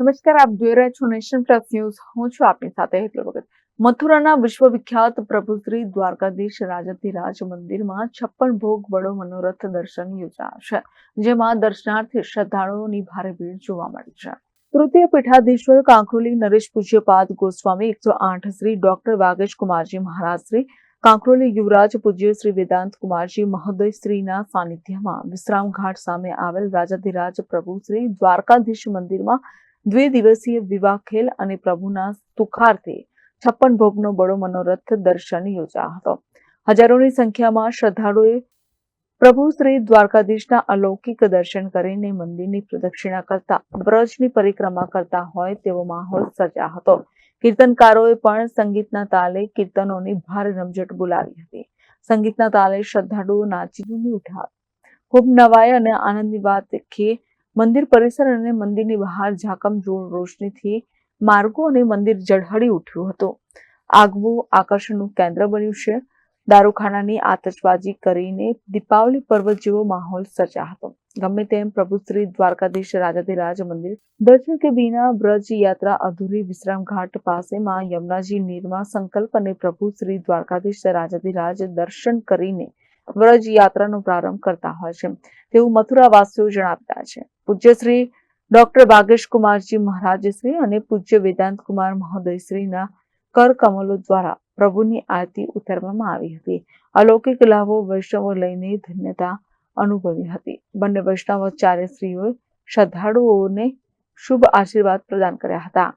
નમસ્કાર, આપ જોઈ રહ્યા છો નેશન પ્લસ ન્યૂઝ. હું છું આપની સાથે હેતલ વખત મથુરાના વિશ્વવિખ્યાત પ્રભુ દ્વારકાધીશ રાજાધિરાજ મંદિરમાં છપ્પન ભોગ વડો મનોરથ દર્શન યોજાશે જેમાં દર્શનાર્થી શ્રદ્ધાળુઓની ભારે ભીડ જોવા મળી છે. તૃતીય પીઠાધીશ્વર કાંકરોલી નરેશ પૂજ્યપાદ ગોસ્વામી એકસો આઠ શ્રી ડોક્ટર વાગેશ કુમારજી મહારાજ શ્રી, કાંકરોલી યુવરાજ પૂજ્ય શ્રી વેદાંત કુમારજી મહોદય શ્રીના સાનિધ્યમાં વિશ્રામ ઘાટ સામે આવેલ રાજાધિરાજ પ્રભુ શ્રી દ્વારકાધીશ મંદિરમાં દ્વિદિવસીય વિવાહ ખેલ અને પ્રભુના સુખાર્થે છપ્પન ભોગનો બડો મનોરથ દર્શન યોજાયો હતો. હજારોની સંખ્યામાં શ્રદ્ધાળુએ પ્રભુ શ્રી દ્વારકાધીશના અલૌકિક દર્શન કરીને મંદિરની પ્રદક્ષિણા કરતા, બ્રજની પરિક્રમા કરતા હોય તેવો માહોલ સર્જા હતો. કીર્તનકારોએ પણ સંગીતના તાલે કીર્તનોની ભારે રમઝટ બોલાવી હતી. સંગીતના તાલે શ્રદ્ધાળુઓ નાચી ઉઠ્યા. ખૂબ નવાઈ અને આનંદની વાત કે મંદિર પરિસર અને મંદિરની બહાર ઝાકમઝોળ રોશનીથી માર્ગો અને મંદિર ઝળહળી ઉઠ્યું હતું. આગવું આકર્ષણનું કેન્દ્ર બન્યું છે. દારૂખાનાની આતશબાજી કરીને દીપાવલી પર્વ જેવો માહોલ સર્જા હતો. ગમે તેમ પ્રભુ શ્રી દ્વારકાધીશ રાજાધિરાજ મંદિર દર્શન કે બીના બ્રજ યાત્રા અધૂરી વિશ્રામ ઘાટ પાસે માં યમુનાજી નીરમાં સંકલ્પ અને પ્રભુ શ્રી દ્વારકાધીશ રાજાધિરાજ દર્શન કરીને વ્રજ યાત્રાનો પ્રારંભ કરતા હોય છે. તેવું મથુરાવાસીઓ જણાવતા છે. પૂજ્ય શ્રી ડોક્ટર ભાગેશ કુમારજી મહારાજશ્રી અને પૂજ્ય વેદાંત કુમાર મહોદયશ્રીના કર કમલો દ્વારા પ્રભુની આરતી ઉતારવામાં આવી હતી. અલૌકિક લાભો વૈષ્ણવો લઈને ધન્યતા અનુભવી હતી. બંને વૈષ્ણવાચાર્યશ્રીઓએ શ્રદ્ધાળુઓને શુભ આશીર્વાદ પ્રદાન કર્યા હતા.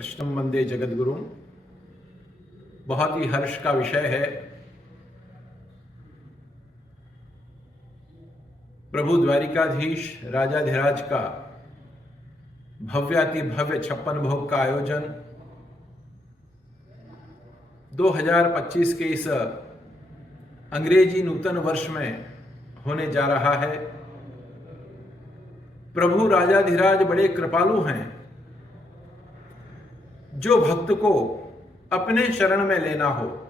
कृष्णम वंदे जगत गुरु बहुत ही हर्ष का विषय है। प्रभु द्वारिकाधीश राजाधिराज का भव्याति भव्य छप्पन भोग का आयोजन। 2025 के इस अंग्रेज़ी नूतन वर्ष में होने जा रहा है। प्रभु राजाधिराज बड़े कृपालु हैं। जो भक्त को अपने शरण में लेना हो,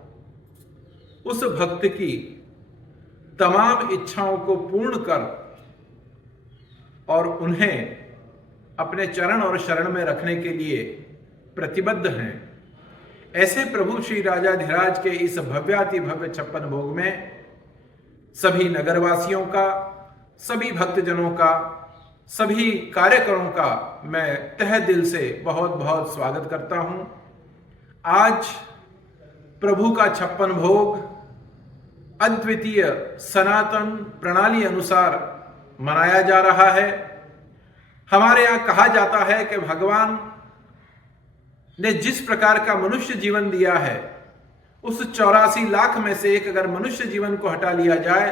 उस भक्त की तमाम इच्छाओं को पूर्ण कर और उन्हें अपने चरण और शरण में रखने के लिए प्रतिबद्ध हैं। ऐसे प्रभु श्री राजाधिराज के इस भव्याति भव्य छप्पन भोग में सभी नगरवासियों का, सभी भक्तजनों का सभी कार्यक्रमों का मैं तह दिल से बहुत बहुत स्वागत करता हूँ। आज प्रभु का छप्पन भोग, अद्वितीय सनातन प्रणाली अनुसार मनाया जा रहा है। हमारे यहाँ कहा जाता है कि भगवान ने जिस प्रकार का मनुष्य जीवन दिया है, उस चौरासी लाख में से एक अगर मनुष्य जीवन को हटा लिया जाए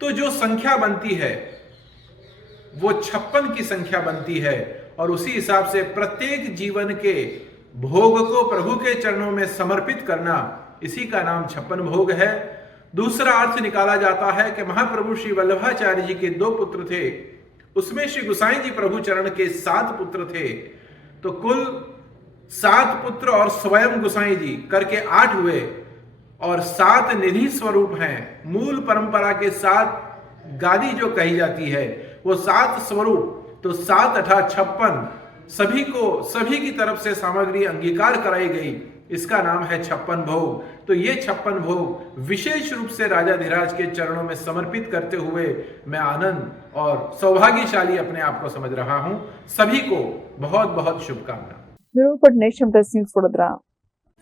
तो जो संख्या बनती है वो छप्पन की संख्या बनती है। और उसी हिसाब से प्रत्येक जीवन के भोग को प्रभु के चरणों में समर्पित करना, इसी का नाम छप्पन भोग है। दूसरा अर्थ निकाला जाता है कि महाप्रभु श्री वल्लभाचार्य जी के दो पुत्र थे। उसमें श्री गुसाई जी प्रभु चरण के सात पुत्र थे। तो कुल सात पुत्र और स्वयं गुसाई जी करके आठ हुए। और सात निधि स्वरूप हैं। मूल परंपरा के साथ गादी जो कही जाती है वो सात स्वरूप तो सात अठा छप्पन, सभी को, सभी की तरफ़ से सामग्री अंगीकार कराई गई। इसका नाम है छप्पन भोग। तो ये छप्पन भोग विशेष रूप से राजा धीराज के चरणों में समर्पित करते हुए मैं आनंद और सौभाग्यशाली अपने आप को समझ रहा हूँ। सभी को बहुत बहुत शुभकामना